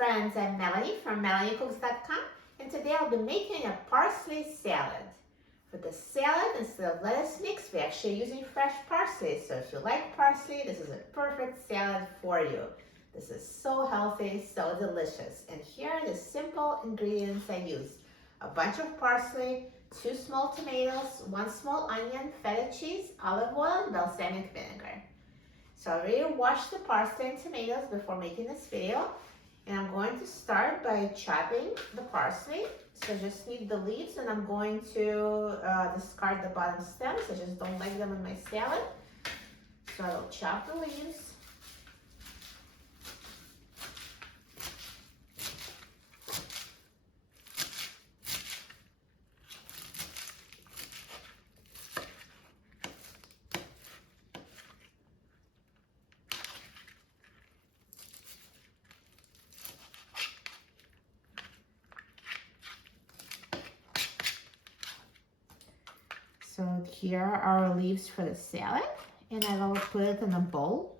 friends, I'm Melanie from melaniecooks.com, and today I'll be making a parsley salad. For the salad, instead of lettuce mix, we're actually using fresh parsley. So if you like parsley, this is a perfect salad for you. This is so healthy, so delicious. And here are the simple ingredients I used. A bunch of parsley, 2 small tomatoes, 1 small onion, feta cheese, olive oil, and balsamic vinegar. So I already washed the parsley and tomatoes before making this video. And I'm going to start by chopping the parsley. So I just need the leaves, and I'm going to discard the bottom stems. I just don't like them in my salad. So I'll chop the leaves. So here are our leaves for the salad, and I will put it in a bowl.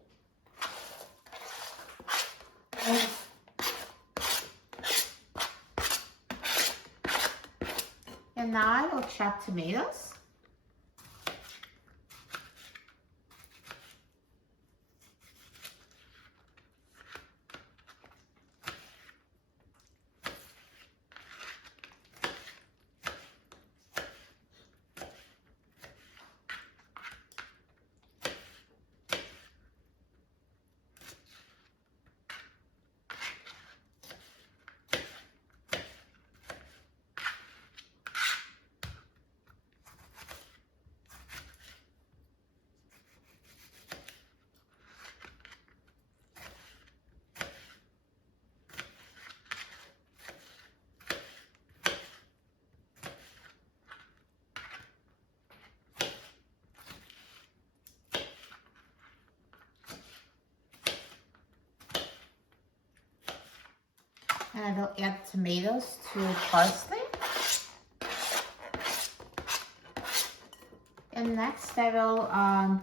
And now I will chop tomatoes. And I will add tomatoes to parsley. And next I will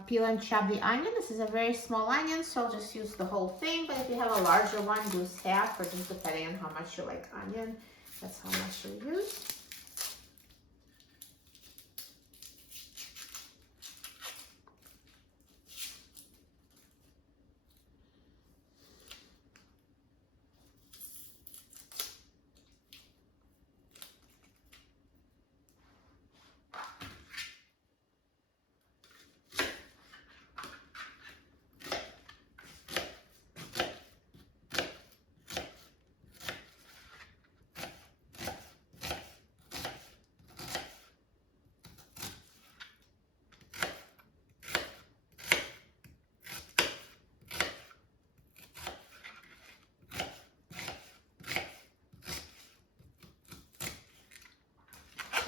peel and chop the onion. This is a very small onion, so I'll just use the whole thing. But if you have a larger one, use half, or just depending on how much you like onion, that's how much you use.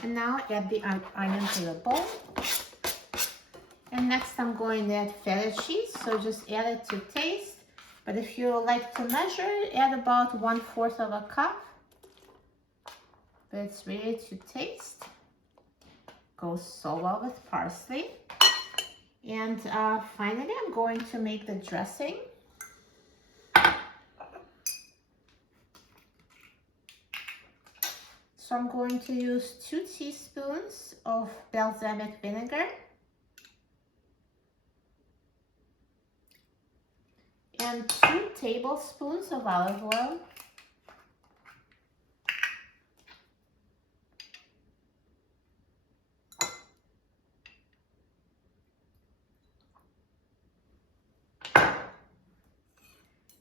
And now add the onion to the bowl. And next I'm going to add feta cheese, so just add it to taste. But if you like to measure, add about 1/4 of a cup. But it's ready to taste. Goes so well with parsley. And finally, I'm going to make the dressing. So I'm going to use 2 teaspoons of balsamic vinegar and 2 tablespoons of olive oil.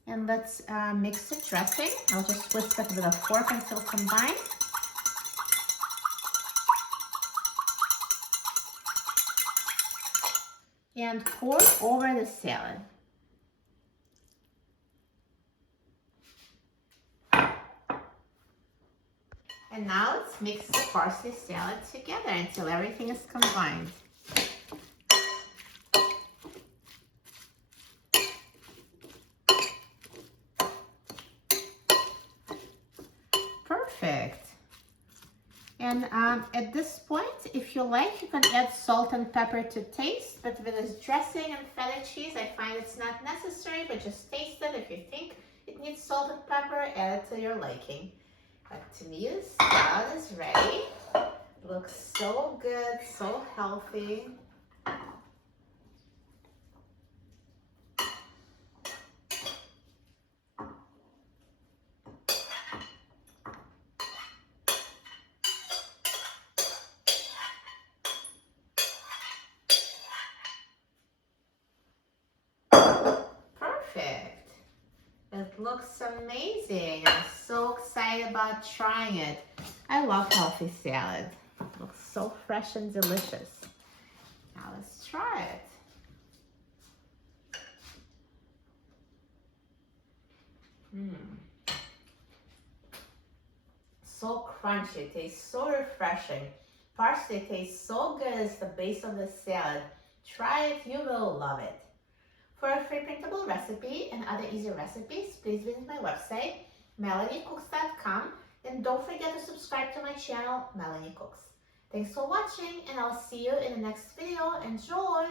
And let's mix the dressing. I'll just whisk it with a fork until combined. And pour over the salad. And now let's mix the parsley salad together until everything is combined. Perfect. And at this point, if you like, you can add salt and pepper to taste, but with this dressing and feta cheese, I find it's not necessary, but just taste it. If you think it needs salt and pepper, add it to your liking. But to me, the salad is ready. Looks so good, so healthy. Perfect. It looks amazing. I'm so excited about trying it. I love healthy salad. It looks so fresh and delicious. Now let's try it. So crunchy, it tastes so refreshing. Parsley tastes so good as the base of the salad. Try it, you will love it. For a free printable recipe and other easy recipes, please visit my website, melaniecooks.com, and don't forget to subscribe to my channel, Melanie Cooks. Thanks for watching, and I'll see you in the next video. Enjoy!